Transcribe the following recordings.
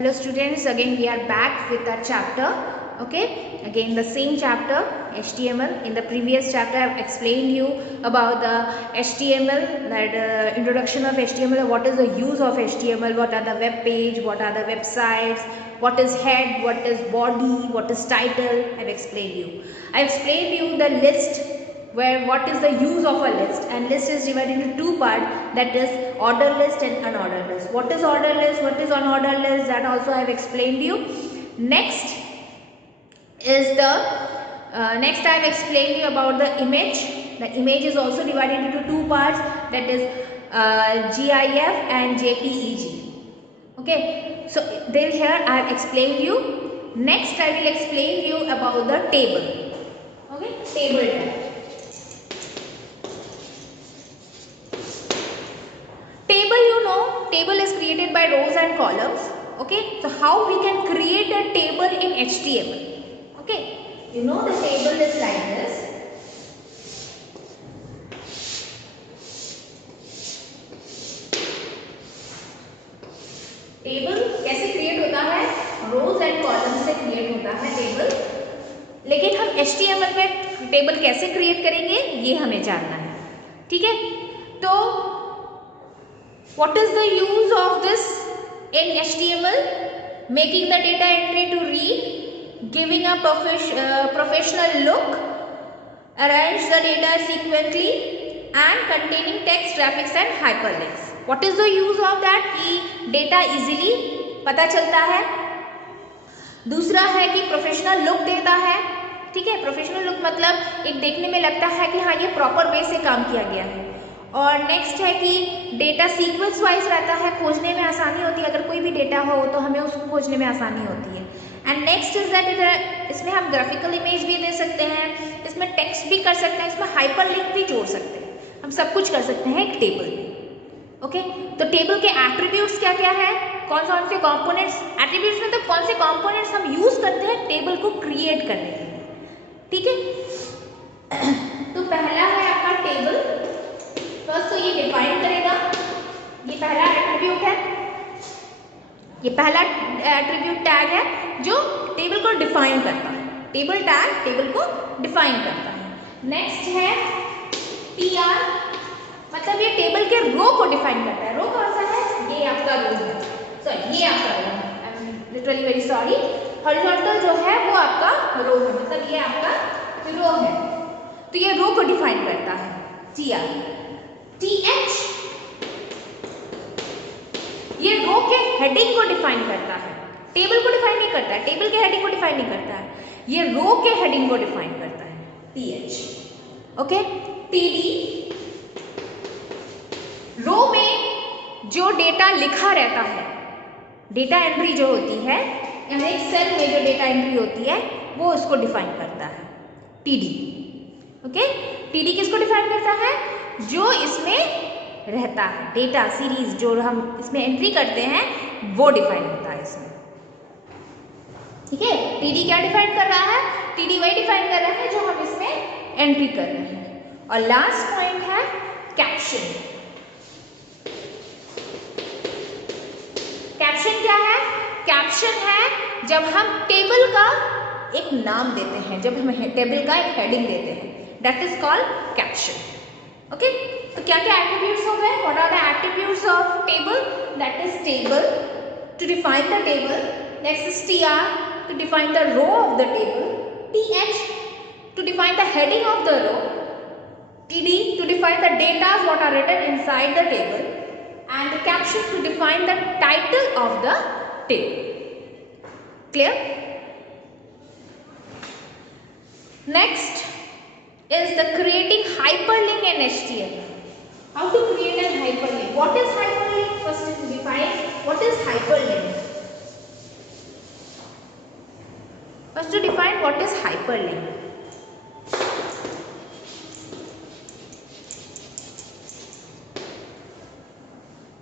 Hello students, again we are back with our chapter. Okay, again the same chapter HTML. In the previous chapter I have explained you about the HTML, that introduction of HTML, what is the use of HTML, what are the web page, what are the websites, what is head, what is body, what is title. I have explained you. I have explained you the list, where what is the use of a list, and list is divided into two parts, that is order list and unordered list. What is order list, what is unordered list, that also I have explained you. Next is the next I have explained you about the image. The image is also divided into two parts, that is GIF and JPEG. Okay, so there here I have explained you. Next I will explain you about the table. Okay, table type. Table is created by rows and columns. Okay, so how we can create a table in HTML? Okay, you know the table is like this. Table कैसे create होता है? रोज and column से create होता है table. लेकिन हम HTML में table कैसे क्रिएट करेंगे ये हमें जानना है. ठीक है, तो what is the use of this in HTML? Making the data entry to read, giving a professional look, arrange the data sequentially, and containing text, graphics and hyperlinks. What is the use of that? कि data easily पता चलता है. दूसरा है कि professional look देता है. ठीक है, प्रोफेशनल लुक मतलब एक देखने में लगता है कि हाँ ये प्रॉपर वे से काम किया गया है. और नेक्स्ट है कि डेटा सीक्वेंस वाइज रहता है, खोजने में आसानी होती है. अगर कोई भी डेटा हो तो हमें उसको खोजने में आसानी होती है. एंड नेक्स्ट इज दैट इसमें हम ग्राफिकल इमेज भी दे सकते हैं, इसमें टेक्स्ट भी कर सकते हैं, इसमें हाइपर लिंक भी जोड़ सकते हैं. हम सब कुछ कर सकते हैं एक टेबल. ओके, तो टेबल के एट्रीब्यूट्स क्या क्या है, कौन कौन से कॉम्पोनेंट्स, एट्रीब्यूट्स में तो कौन से कॉम्पोनेंट्स हम यूज करते हैं टेबल को क्रिएट करने के लिए. ठीक है, तो पहला है आपका टेबल. फर्स्ट तो ये डिफाइन करेगा, ये पहला एट्रीब्यूट है, ये पहला एट्रीब्यूट टैग है जो टेबल को डिफाइन करता है. टेबल टैग टेबल को डिफाइन करता है. नेक्स्ट है TR, मतलब ये टेबल के रो को डिफाइन करता है. रो कौन सा है? ये आपका रो है, सॉरी ये आपका रो है, I am literally very sorry. Horizontal जो है वो आपका रो है, मतलब ये आपका रो है, तो ये रो को डिफाइन करता है TR. TH ये रो के हेडिंग को डिफाइन करता है, टेबल को डिफाइन नहीं करता है, टेबल के हेडिंग को डिफाइन नहीं करता है, ये रो के हेडिंग को डिफाइन करता है TH. ओके, TD रो में जो डेटा लिखा रहता है, डेटा एंट्री जो होती है, यानी एक सेल में जो डेटा एंट्री होती है वो उसको डिफाइन करता है TD. ओके, TD किसको डिफाइन करता है? जो इसमें रहता है डेटा सीरीज, जो हम इसमें एंट्री करते हैं वो डिफाइन होता है इसमें. ठीक है, TD क्या डिफाइन कर रहा है? TD वही डिफाइन कर रहा है जो हम इसमें एंट्री कर रहे हैं. और लास्ट पॉइंट है कैप्शन. कैप्शन क्या है? कैप्शन है जब हम टेबल का एक नाम देते हैं, जब हम टेबल का एक हेडिंग देते हैं, that is called caption. Okay, तो क्या क्या एट्रीब्यूट्स हो गए? What are the attributes of table? That is table, to define the table. Next is TR, to define the row of the table. TH, to define the heading of the row. TD, to define the data what are written inside the table. And the caption to define the title of the table. Clear? Next is the creating hyperlink in HTML. How to create a hyperlink? What is hyperlink? First is define what is hyperlink. First to define what is hyperlink.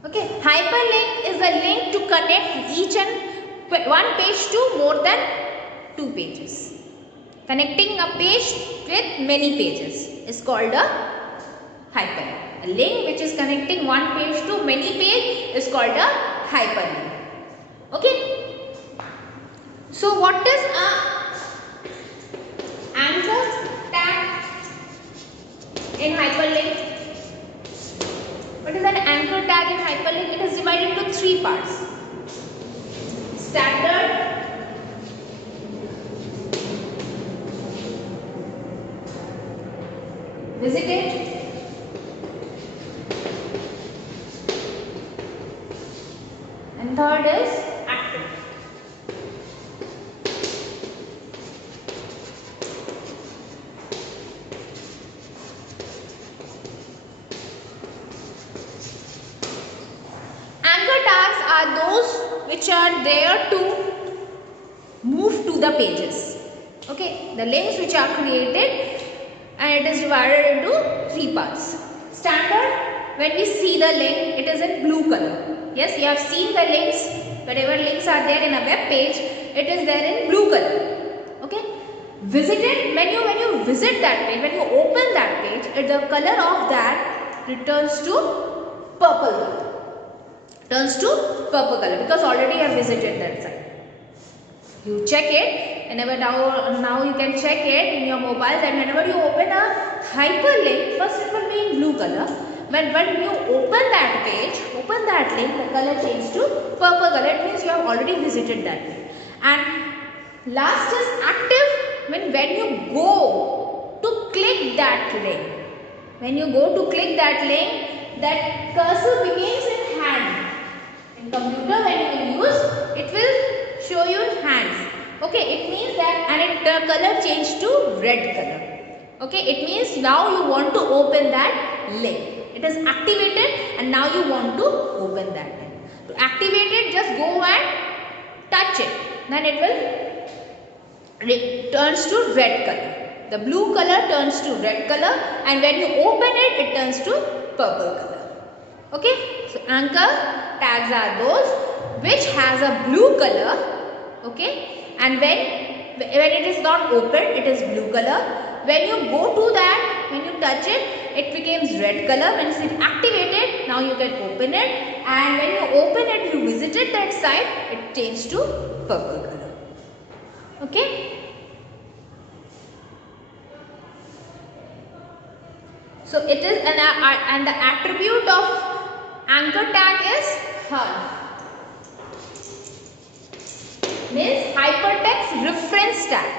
Okay, hyperlink is a link to connect each and one page to more than 2 pages. Connecting a page with many pages is called a hyperlink. A link which is connecting one page to many pages is called a hyperlink. Okay, So what is a anchor tag in hyperlink? What is an anchor tag in hyperlink? It is divided into three parts: standard, visited, and third is active. Anchor tags are those which are there to move to the pages. Okay, the links which are created, and it is divided into three parts. Standard, when we see the link, it is in blue color. Yes, you have seen the links. Whatever links are there in a web page, it is there in blue color. Okay. Visited, when you visit that page, when you open that page, the color of that returns to purple color. Turns to purple color because already you have visited that site. You check it, whenever now you can check it in your mobile, and whenever you open a hyperlink, first it will be in blue color. When you open that page, open that link, the color changes to purple color. It means you have already visited that link. And last is active. When you go to click that link, when you go to click that link, that cursor begins in hand. In computer, when you will use, it will show you in hands. Okay, it means that, and the color changed to red color. Okay, it means now you want to open that link. It is activated and now you want to open that link. To activate it, just go and touch it. Then it will turns to red color. The blue color turns to red color, and when you open it, it turns to purple color. Okay, so anchor tags are those which has a blue color. Okay, and when it is not open, it is blue color. When you go to that, when you touch it, it becomes red color. When it is activated, now you can open it, and when you open it, you visited that site, it changes to purple color. Okay. So it is and the attribute of anchor tag is HUD. Means hypertext reference tag.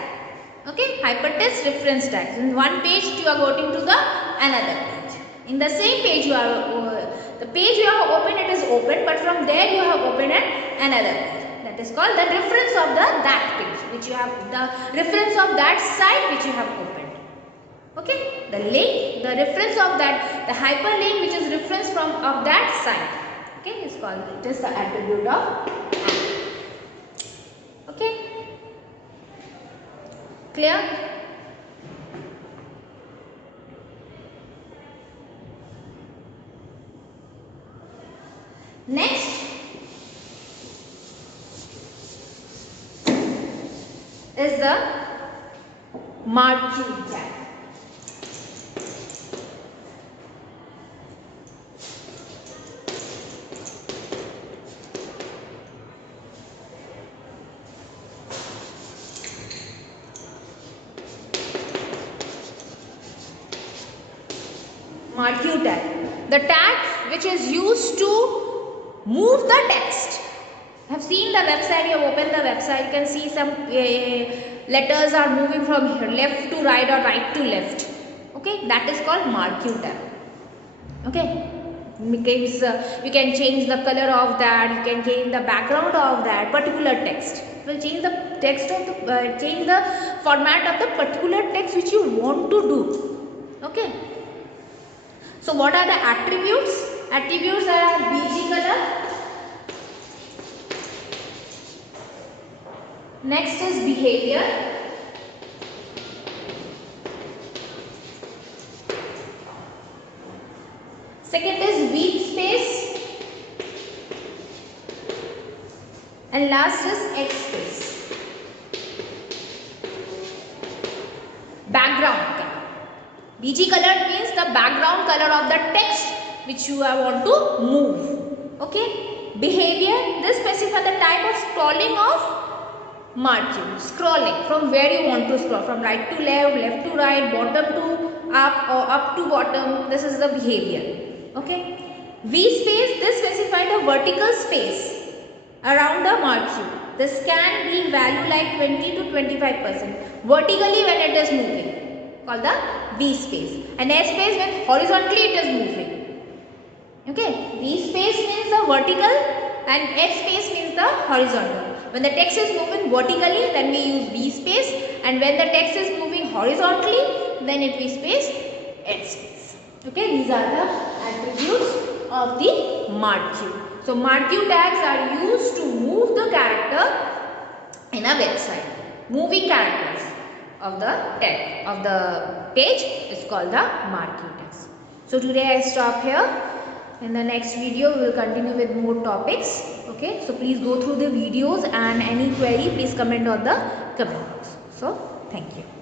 Okay, hypertext reference tag. In one page you are going to the another page. In the same page you are the page you have opened, it is open, but from there you have opened another page. That is called the reference of that page, which you have the reference of that site which you have opened. Okay, the link, the reference of that, the hyperlink which is reference of that site. Okay, is called, it is the attribute of anchor. Okay, clear? Next is the marquee tag. Marquee tag, the tag which is used to move the text. I have seen the website, you have opened the website, you can see some letters are moving from left to right or right to left. Okay, that is called marquee tag. Okay, because you can change the color of that, you can change the background of that particular text. It will change the text of the change the format of the particular text which you want to do. Okay. So what are the attributes? Attributes are BG color. Next is behavior. Second is weak space. And last is X space. Background color. BG color means the background color of the text which you want to move. Okay. Behavior, this specifies the type of scrolling of marquee, scrolling from where you want to scroll, from right to left, left to right, bottom to up or up to bottom. This is the behavior. Okay. V space, this specified a vertical space around the marquee. This can be value like 20 to 25% vertically when it is moving, called the V space, and S space when horizontally it is moving. Okay, V space means the vertical and S space means the horizontal. When the text is moving vertically, then we use V space, and when the text is moving horizontally, then it V space, S space. Okay, these are the attributes of the marquee. So marquee tags are used to move the character in a website. Moving characters of the text of the page is called the marquee tags. So today I stop here. In the next video we will continue with more topics. Okay, so please go through the videos, and any query please comment on the comment box. So thank you.